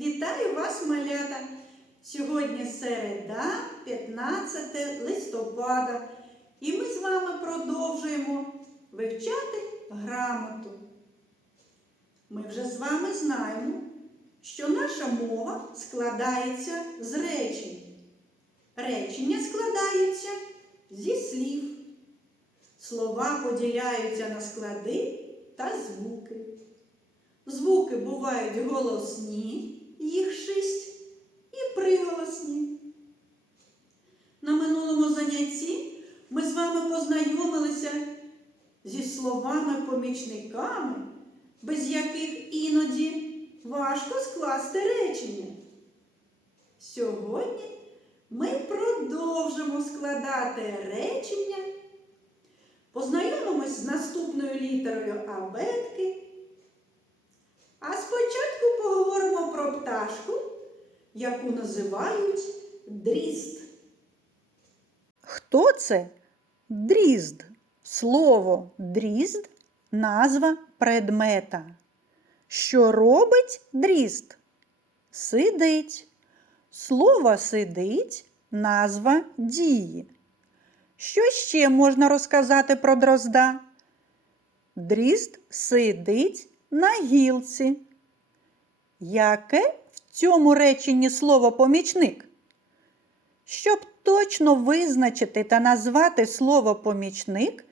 Вітаю вас, малята! Сьогодні середа, 15 листопада, і ми з вами продовжуємо вивчати грамоту. Ми вже з вами знаємо, що наша мова складається з речень. Речення складаються зі слів. Слова поділяються на склади та звуки. Звуки бувають голосні, їх шість, і приголосні. На минулому занятті ми з вами познайомилися зі словами-помічниками, без яких іноді важко скласти речення. Сьогодні ми продовжимо складати речення, познайомимось з наступною літерою абетки. А спочатку поговоримо про пташку, яку називають дріст. Хто це? Дрізд. Слово дрізд назва предмета. Що робить дрізд? Сидить. Слово сидить назва дії. Що ще можна розказати про дрозда? Дрізд сидить на гілці. Яке в цьому реченні слово помічник? Щоб точно визначити та назвати слово помічник,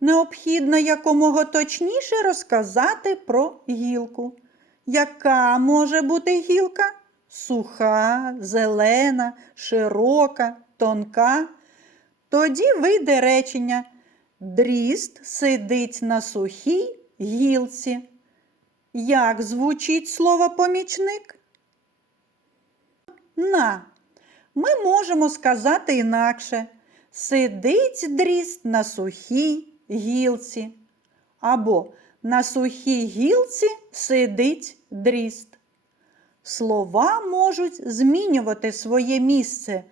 необхідно якомога точніше розказати про гілку. Яка може бути гілка? Суха, зелена, широка, тонка. Тоді вийде речення Дріст сидить на сухій гілці. Як звучить слово помічник? На. Ми можемо сказати інакше. Сидить дріст на сухій гілці. Або на сухій гілці сидить дріст. Слова можуть змінювати своє місце,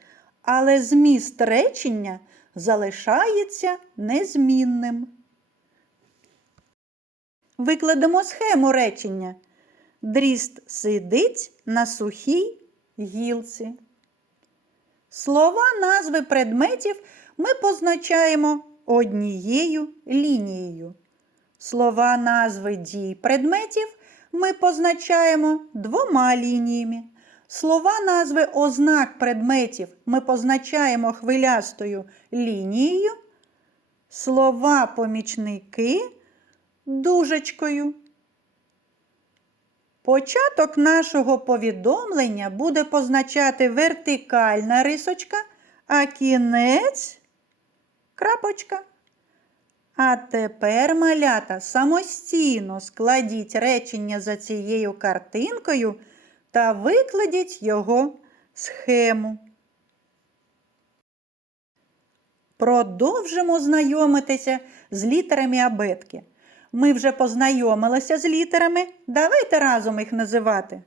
але зміст речення залишається незмінним. Викладемо схему речення. Дріст сидить на сухій гілці. Слова назви предметів ми позначаємо однією лінією. Слова назви дій предметів ми позначаємо двома лініями. Слова назви ознак предметів ми позначаємо хвилястою лінією. Слова помічники дужечкою. Початок нашого повідомлення буде позначати вертикальна рисочка, а кінець крапочка. А тепер, малята, самостійно складіть речення за цією картинкою та викладіть його схему. Продовжимо знайомитися з літерами абетки. Ми вже познайомилися з літерами. Давайте разом їх називати.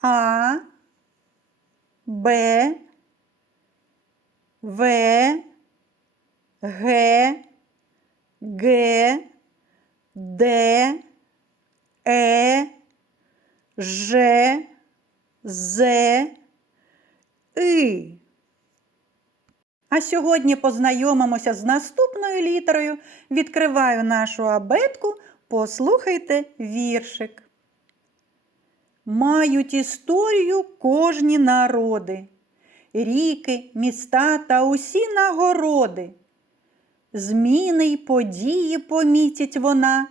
А, Б, В, Г, Г, Д, Е, Ж, З, И. А сьогодні познайомимося з наступною літерою. Відкриваю нашу абетку, послухайте віршик. Мають історію кожні народи, ріки, міста та усі нагороди. Зміни й події помітить вона,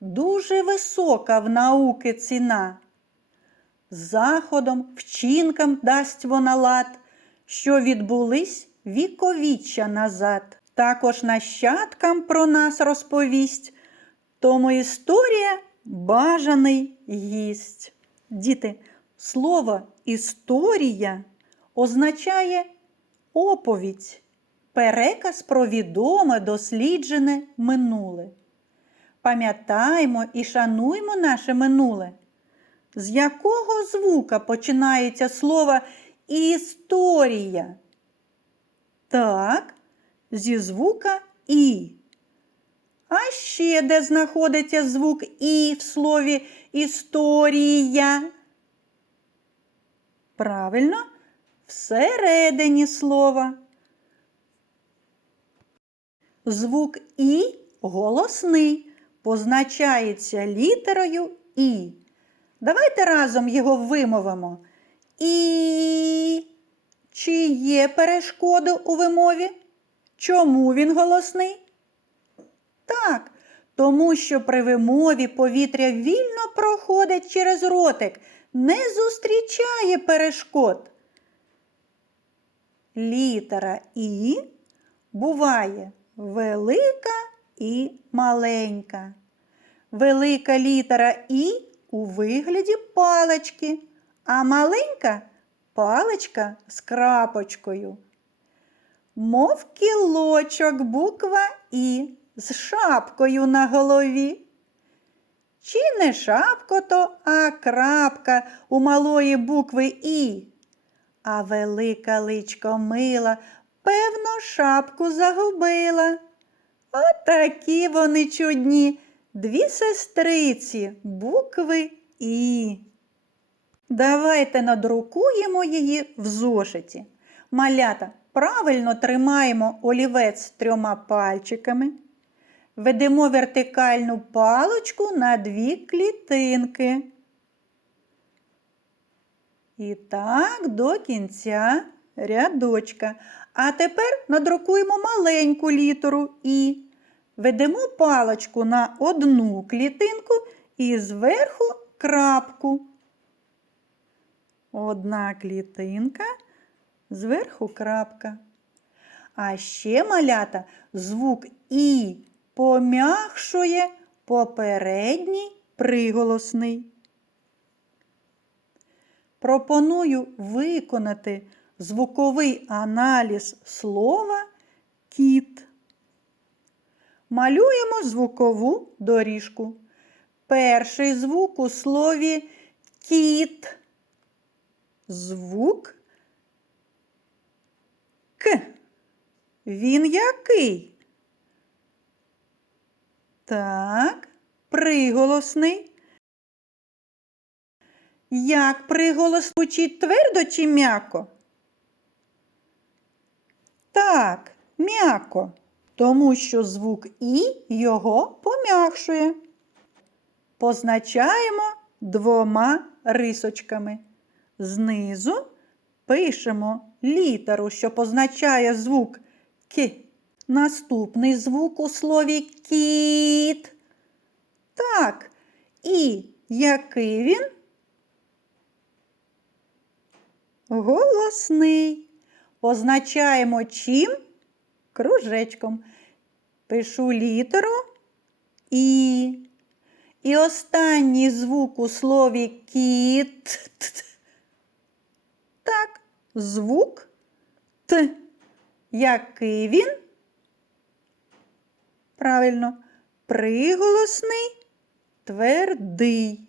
дуже висока в науки ціна. Заходом, вчинкам дасть вона лад, що відбулись віковіччя назад. Також нащадкам про нас розповість, тому історія бажаний гість. Діти, слово історія означає оповідь, переказ про відоме, досліджене минуле. Пам'ятаймо і шануймо наше минуле. З якого звука починається слово історія? Так, зі звука І. А ще де знаходиться звук І в слові історія? Правильно, всередині слова. Звук І голосний, позначається літерою І. Давайте разом його вимовимо. І. Чи є перешкоди у вимові? Чому він голосний? Так, тому що при вимові повітря вільно проходить через ротик, не зустрічає перешкод. Літера І буває велика і маленька. Велика літера І у вигляді палички, а маленька паличка з крапочкою. Мов кілочок буква І з шапкою на голові. Чи не шапко то, а крапка у малої букви І. А велика личко мила, певно, шапку загубила. Отакі вони чудні, дві сестриці, букви І. Давайте надрукуємо її в зошиті. Малята, правильно тримаємо олівець трьома пальчиками. Ведемо вертикальну палочку на дві клітинки. І так до кінця рядочка. А тепер надрукуємо маленьку літеру І. Ведемо палочку на одну клітинку і зверху крапку. Одна клітинка, зверху крапка. А ще малята звук І пом'якшує попередній приголосний. Пропоную виконати звуковий аналіз слова кіт. Малюємо звукову доріжку. Перший звук у слові кіт. Звук К. Він який? Так, приголосний. Як приголос звучить твердо чи м'яко? Так, м'яко, тому що звук І його пом'якшує. Позначаємо двома рисочками. Знизу пишемо літеру, що позначає звук К. Наступний звук у слові кіт. Так, і який він? Голосний. Позначаємо чим? Кружечком. Пишу літеру І. І останній звук у слові кіт. Так, звук Т. Який він? Правильно, приголосний, твердий.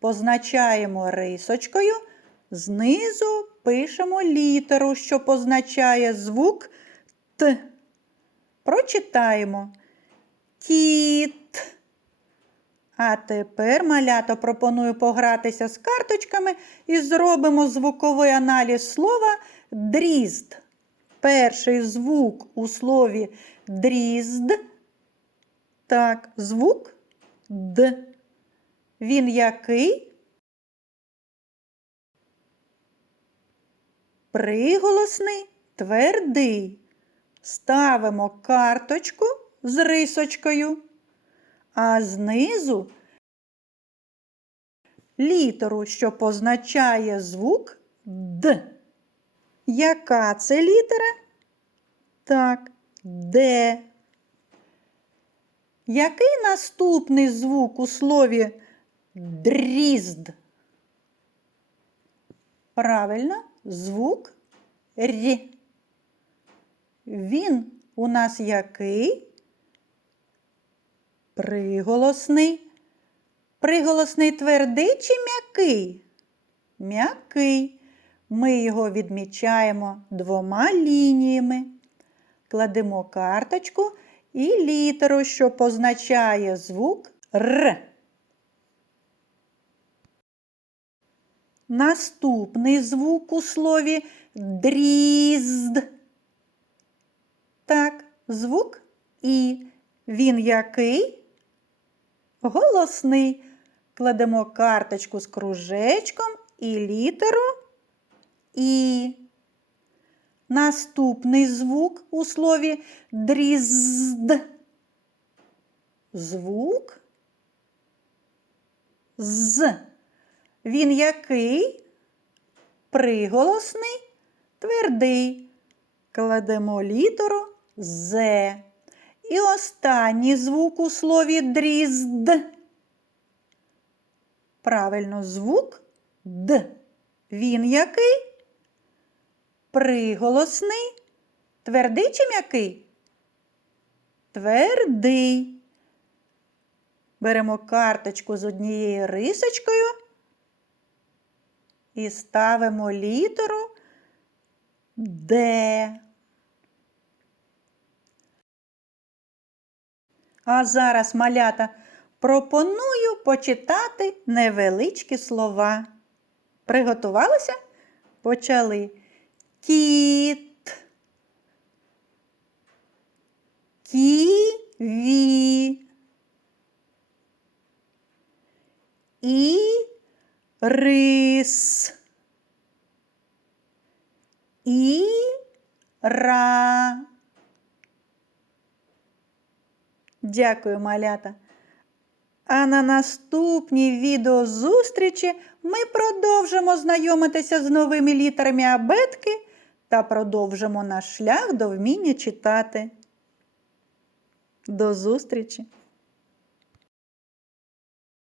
Позначаємо рисочкою, знизу пишемо літеру, що позначає звук Т. Прочитаємо кіт. А тепер, малято, пропоную погратися з карточками і зробимо звуковий аналіз слова дрізд. Перший звук у слові дрізд. Так, звук Д. Він який? Приголосний, твердий. Ставимо карточку з рисочкою, а знизу літеру, що позначає звук Д. Яка це літера? Так, Д. Який наступний звук у слові дрізд? Правильно, звук Р. Він у нас який? Приголосний. Приголосний твердий чи м'який? М'який. Ми його відмічаємо двома лініями. Кладемо карточку і літеру, що позначає звук Р. Наступний звук у слові дрізд. Так, звук І. Він який? Голосний. Кладемо карточку з кружечком і літеру І. Наступний звук у слові дрізд. Звук з. Він який? Приголосний, твердий. Кладемо літеру З. І останній звук у слові дрізд. Правильно, звук Д. Він який? Приголосний. Твердий чи м'який? Твердий. Беремо карточку з однією рисочкою і ставимо літеру Д. А зараз, малята, пропоную почитати невеличкі слова. Приготувалися? Почали. Кіт. Ківі. І рис. І ра. Дякую, малята. А на наступній відеозустрічі ми продовжимо знайомитися з новими літерами абетки та продовжимо наш шлях до вміння читати. До зустрічі!